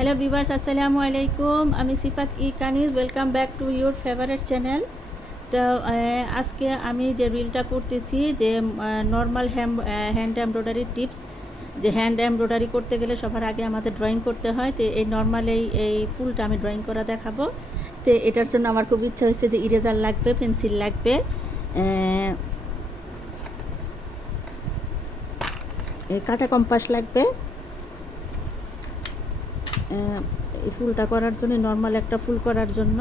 Hello viewers, আসসালামু আলাইকুম। আমি Sifat Kaniz. Welcome back to your favourite channel. তো আজকে আমি যে রিলটা করতেছি যে নর্মাল হ্যান্ড এমব্রয়ডারি টিপস, যে হ্যান্ড এমব্রয়ডারি করতে গেলে সবার আগে আমাদের ড্রয়িং করতে হয়। তো এই নর্মাল এই ফুলটা আমি ড্রয়িং করা দেখাবো। তো এটার জন্য আমার খুব ইচ্ছা হয়েছে যে ইরেজার লাগবে, পেন্সিল লাগবে, কাটা কম্পাস লাগবে। এই ফুলটা করার জন্য, নর্মাল একটা ফুল করার জন্য,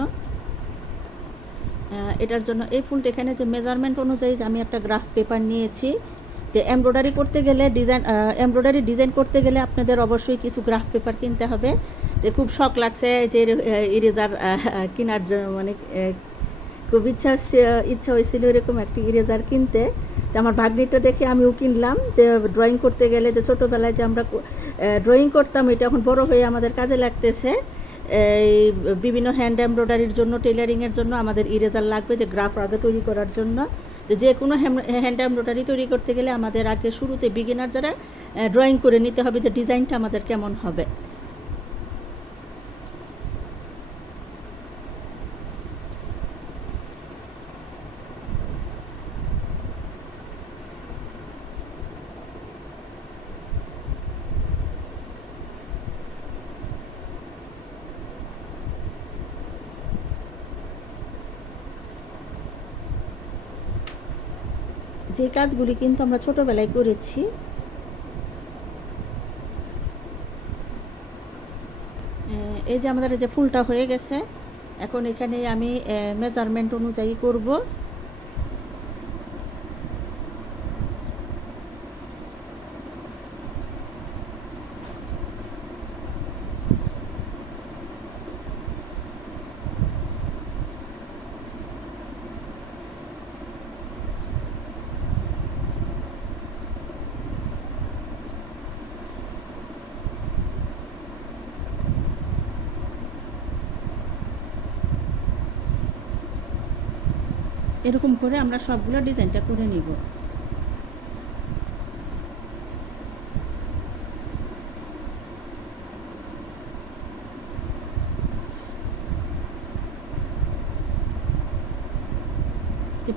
এটার জন্য এই ফুলটা এখানে যে মেজারমেন্ট অনুযায়ী যে আমি একটা গ্রাফ পেপার নিয়েছি। তো এমব্রয়ডারি করতে গেলে এমব্রয়ডারি ডিজাইন করতে গেলে আপনাদের অবশ্যই কিছু গ্রাফ পেপার কিনতে হবে। যে খুব শখ লাগছে যে ইরেজার কেনার জন্য, মানে খুব ইচ্ছা হয়েছিল এরকম একটি ইরেজার কিনতে। তো আমার ভাগ্নিটা দেখে আমিও কিনলাম। যে ড্রয়িং করতে গেলে যে ছোটোবেলায় যে আমরা ড্রয়িং করতাম, এটা এখন বড় হয়ে আমাদের কাজে লাগতেছে। এই বিভিন্ন হ্যান্ড এমব্রয়ডারির জন্য, টেলারিংয়ের জন্য আমাদের ইরেজার লাগবে, যে গ্রাফ আগে তৈরি করার জন্য। তো যে কোনো হ্যান্ড এমব্রয়ডারি তৈরি করতে গেলে আমাদের আগে শুরুতে বিগিনার যারা ড্রয়িং করে নিতে হবে যে ডিজাইনটা আমাদের কেমন হবে। যে কাজগুলি কিন্তু আমরা ছোটোবেলায় করেছি। এই যে আমাদের যে ফুলটা হয়ে গেছে, এখন এখানে আমি মেজারমেন্ট অনুযায়ী করব। এরকম করে আমরা সবগুলো ডিজাইনটা করে নিব।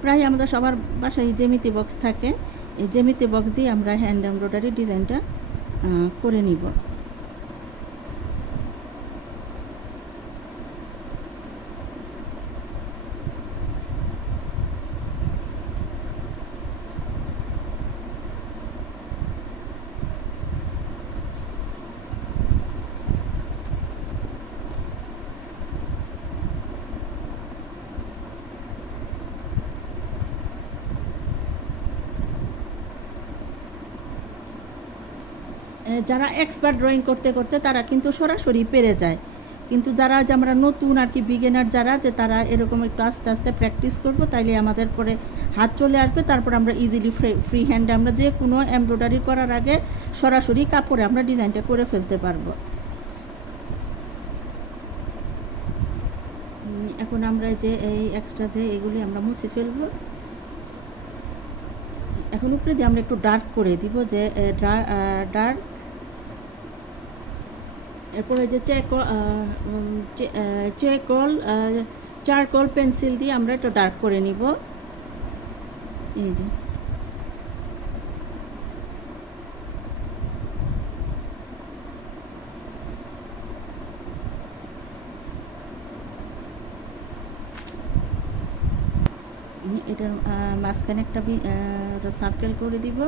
প্রায় আমাদের সবার বাসায় জ্যামিতি বক্স থাকে। এই জ্যামিতি বক্স দিয়ে আমরা হ্যান্ড এমব্রয়ডারি ডিজাইনটা করে নিব। যারা এক্সপার্ট ড্রয়িং করতে করতে তারা কিন্তু সরাসরি পেরে যায়, কিন্তু যারা যে আমরা নতুন আর কি বিগিনার যারা, যে তারা এরকম একটু আস্তে আস্তে প্র্যাকটিস করব, তাইলে আমাদের পরে হাত চলে আসবে। তারপর আমরা ইজিলি ফ্রি হ্যান্ডে আমরা যে কোনো এমব্রয়ডারি করার আগে সরাসরি কাপড়ে আমরা ডিজাইনটা করে ফেলতে পারবো। এখন আমরা যে এই এক্সট্রা যে এগুলি আমরা মুছে ফেলবো। এখন উপরে দিয়ে আমরা একটু ডার্ক করে দিব, যে ডার্ক। এরপরে যে চারকোল পেন্সিল দিয়ে আমরা একটু ডার্ক করে নিব। এই যে এটার মাঝখানে একটা সার্কেল করে দিব।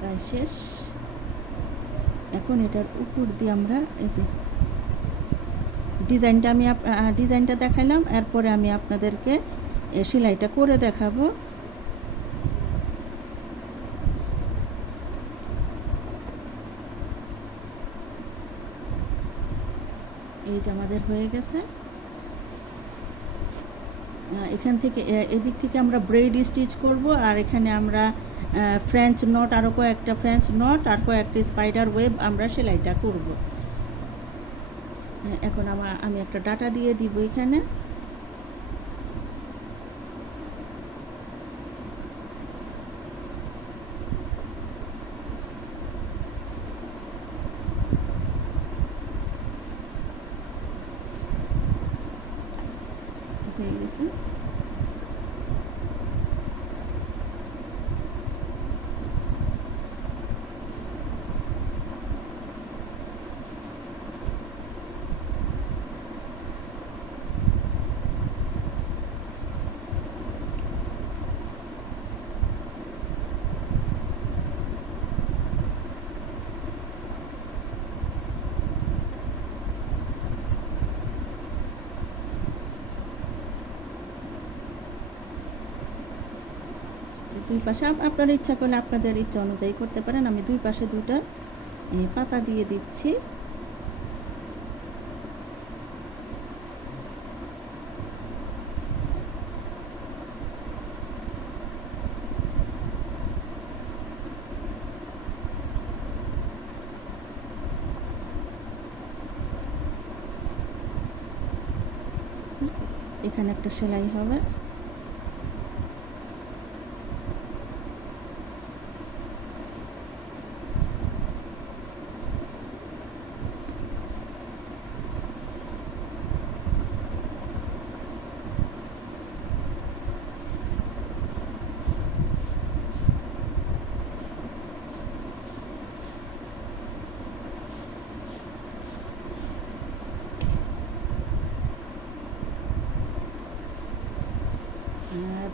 প্রায় শেষ। এখন এটার উপর দিয়ে আমরা এই যে ডিজাইনটা দেখালাম, এরপরে আমি আপনাদেরকে সেলাইটা করে দেখাবো। এই যে আমাদের হয়ে গেছে। এখান থেকে এদিক থেকে আমরা ব্রেড স্টিচ করব, আর এখানে আমরা ফ্রেঞ্চ নট, আরও কয়েকটা ফ্রেঞ্চ নট আর কয়েকটা স্পাইডার ওয়েব আমরা সেলাইটা করব। এখন আমি একটা ডাটা দিয়ে দিব এখানে। হয়ে গেছে। দুই পাশে আপনারা ইচ্ছা করলে আপনাদের ইচ্ছা অনুযায়ী করতে পারেন। আমি দুই পাশে দুটা পাতা দিয়ে দিচ্ছি। এখানে একটা সেলাই হবে।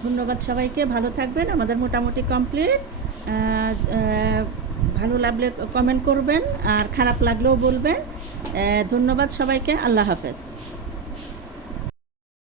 ধন্যবাদ সবাইকে, ভালো থাকবেন। আমাদের মোটামুটি কমপ্লিট। ভালো লাগলে কমেন্ট করবেন, আর খারাপ লাগলেও বলবেন। ধন্যবাদ সবাইকে, আল্লাহ হাফেজ।